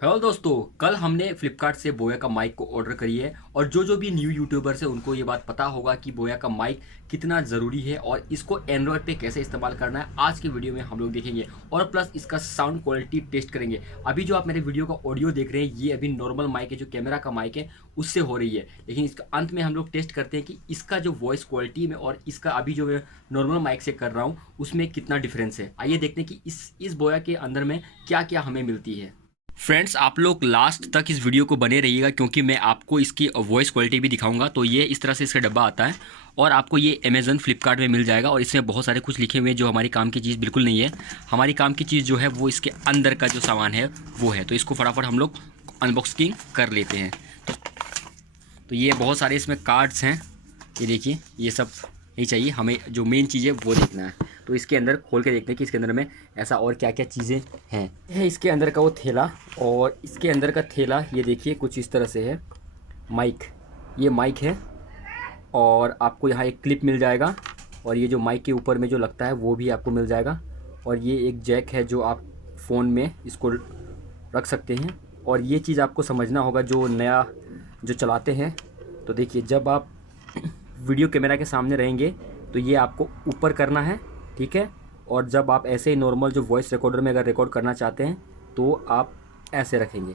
Hello दोस्तों, कल हमने फ्लिपकार्ट से बोया का माइक को ऑर्डर करी है। और जो भी न्यू यूट्यूबर्स है उनको ये बात पता होगा कि बोया का माइक कितना ज़रूरी है और इसको एंड्रॉयड पे कैसे इस्तेमाल करना है आज की वीडियो में हम लोग देखेंगे। और प्लस इसका साउंड क्वालिटी टेस्ट करेंगे। अभी जो आप मेरे वीडियो का ऑडियो देख रहे हैं ये अभी नॉर्मल माइक है, जो कैमरा का माइक है उससे हो रही है, लेकिन इसका अंत में हम लोग टेस्ट करते हैं कि इसका जो वॉइस क्वालिटी में और इसका अभी जो मैं नॉर्मल माइक से कर रहा हूँ उसमें कितना डिफरेंस है। आइए देखते हैं कि इस बोया के अंदर में क्या क्या हमें मिलती है। फ्रेंड्स, आप लोग लास्ट तक इस वीडियो को बने रहिएगा क्योंकि मैं आपको इसकी वॉइस क्वालिटी भी दिखाऊंगा। तो ये इस तरह से इसका डब्बा आता है और आपको ये अमेज़न फ्लिपकार्ट में मिल जाएगा। और इसमें बहुत सारे कुछ लिखे हुए हैं जो हमारी काम की चीज़ बिल्कुल नहीं है। हमारी काम की चीज़ जो है वो इसके अंदर का जो सामान है वो है। तो इसको फटाफट हम लोग अनबॉक्सिंग कर लेते हैं। तो ये बहुत सारे इसमें कार्ड्स हैं, ये देखिए, ये सब नहीं चाहिए हमें, जो मेन चीज़ है वो देखना है। तो इसके अंदर खोल के देखते हैं कि इसके अंदर में ऐसा और क्या क्या चीज़ें हैं। है इसके अंदर का वो थैला, और इसके अंदर का थैला ये देखिए कुछ इस तरह से है। माइक, ये माइक है और आपको यहाँ एक क्लिप मिल जाएगा। और ये जो माइक के ऊपर में जो लगता है वो भी आपको मिल जाएगा। और ये एक जैक है जो आप फ़ोन में इसको रख सकते हैं। और ये चीज़ आपको समझना होगा जो नया जो चलाते हैं। तो देखिए, जब आप वीडियो कैमरा के सामने रहेंगे तो ये आपको ऊपर करना है, ठीक है। और जब आप ऐसे ही नॉर्मल जो वॉइस रिकॉर्डर में अगर रिकॉर्ड करना चाहते हैं तो आप ऐसे रखेंगे।